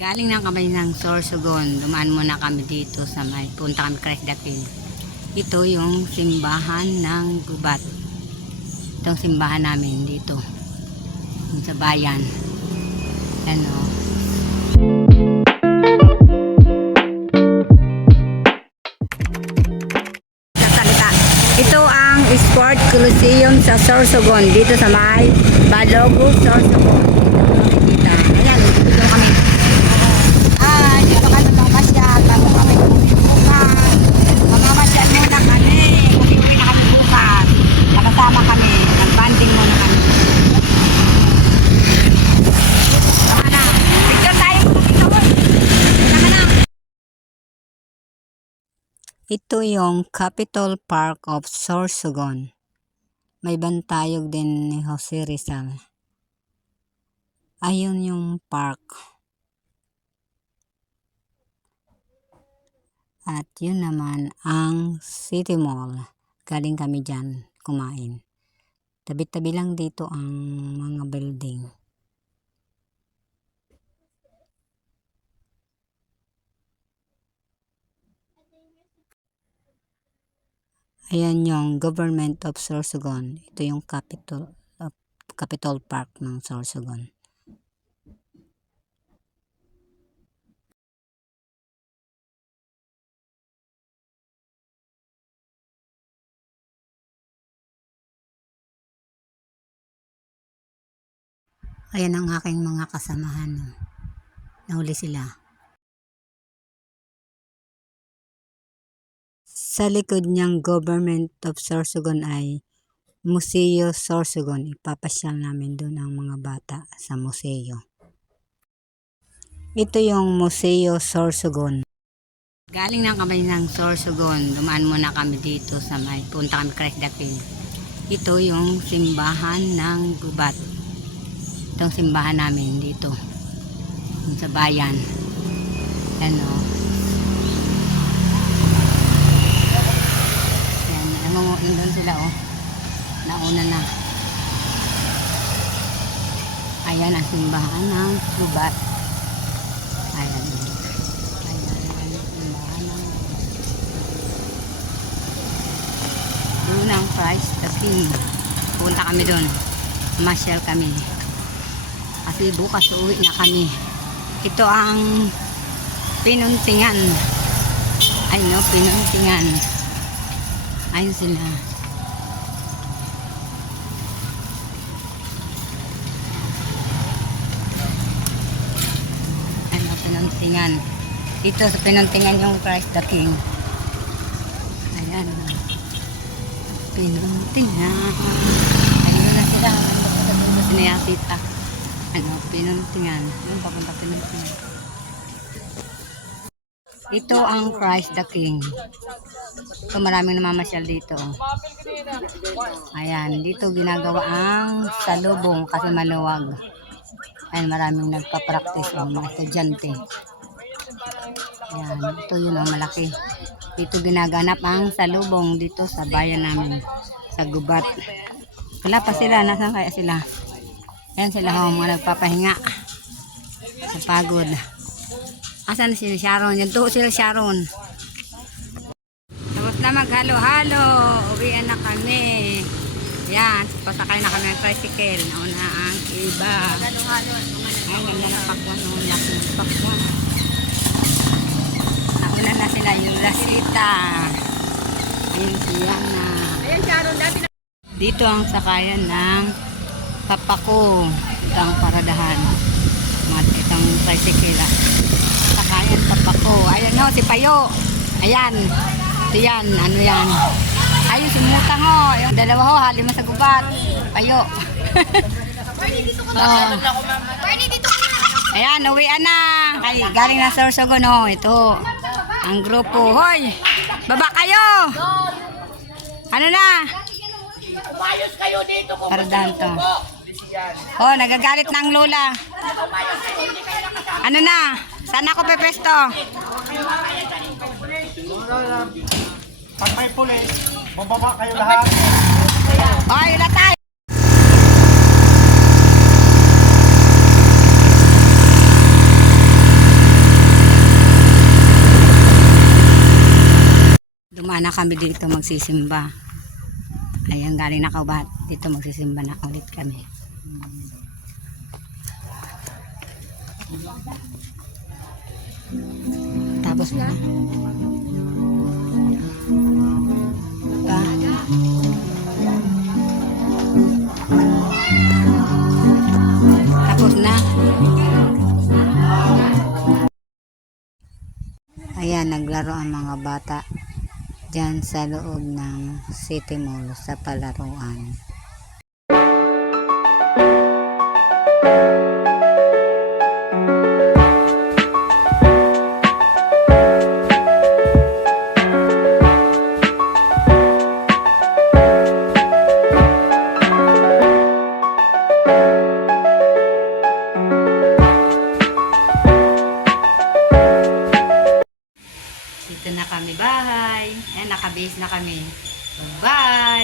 Galing na kami ng Sorsogon. Dumaan muna kami dito sa may punta kami Christ the King. Ito yung simbahan ng Gubat. Itong simbahan namin dito sa bayan. Ano? Ito ang Sport Coliseum sa Sorsogon. Dito sa may Balogo, Sorsogon. Dito ayan, dito kami. Dito kami mamasyal. Bago kami bukas. Mamamasyal muna kami. Uwi na kami bukas. Nakasama kami. Nag-banding muna kami. Tama na. Picture tayo. Tama na. Ito yung Capitol Park of Sorsogon. May bantayog din ni Jose Rizal. Ayun yung park. At yun naman ang City Mall. Galing kami dyan kumain. Tabi-tabi lang dito ang mga building. Ayan yung Government of Sorsogon. Ito yung Capitol Park ng Sorsogon. Ayan ang aking mga kasamahan. Nahuli sila. Sa likod niyang Government of Sorsogon ay Museo Sorsogon. Ipapasyal namin doon ang mga bata sa museo. Ito yung Museo Sorsogon. Galing na kami ng Sorsogon. Dumaan muna kami dito sa may punta kami Christ the King. Ito yung simbahan ng Gubat. Itong simbahan namin dito sa bayan. Ano? Yan, nandun sila oh. Nauna na. Ayan ang simbahan ng Gubat. Ayan. Ayan ang simbahan ng Lunang Christ the King. Punta kami doon. Masyal kami. Kasi bukas uwi na kami. Ito ang Pinuntingan. Ay no, Pinuntingan. Ayun sila. Ano, Pinuntingan. Dito sa Pinuntingan yung Christ the King. Ayan. Pinuntingan. Ayun na sila. Ano sinayasita. Ano, Pinuntingan. Yung papunta Pinuntingan. Ito ang Christ the King. Ito maraming namamasyal dito. Ayan, dito ginagawa ang salubong kasi maluwag. Ayan, maraming nagpa-practice ang mga estudyante. Ayan, ito yun ang malaki. Dito ginaganap ang salubong dito sa bayan namin. Sa Gubat. Wala pa sila, nasaan kaya sila? Ayan sila ho, mga nagpapahinga sa pagod. Asan si Sharon? Yan to sila Sharon. Tapos na maghalo-halo. Uwian na kami. Yan, pasakay na kami ng tricycle. Nauna ang iba. Ay, ganda ng pakwan. Ang laki ng pakwan. Nauna na sila yung Lasita. Ayun si Yana. Ayan Sharon, dati na. Dito ang sakayan ng Papako. Ito ang paradahan. Itong tricycle. Sakayan Papako. Ayan o, si Payo. Ayan. Ito yan. Ano yan? Ayun, sumutang o. Yung dalawa ho, hali mo sa Gubat. Payo. Ayan, uwian na. Ay, galing na Sorsogon o. Ito. Ang grupo. Hoy! Baba kayo! Ano na? Umayos kayo dito kung Paradahan to. Oh, nagagalit na ang lola. Ano na? Saan ako pepesto? Pag may pulis, bababa kayo lahat. Oh, yun na tayo. Sana kami dito magsisimba. Ayan, galing na Kaubat. Dito magsisimba na ulit kami. Tapos na. Tapos na. Ayan, naglaro ang mga bata dyan sa loob ng City Mall sa palaruan. Dito na kami bahay. Ayan, nakabase na kami. Bye!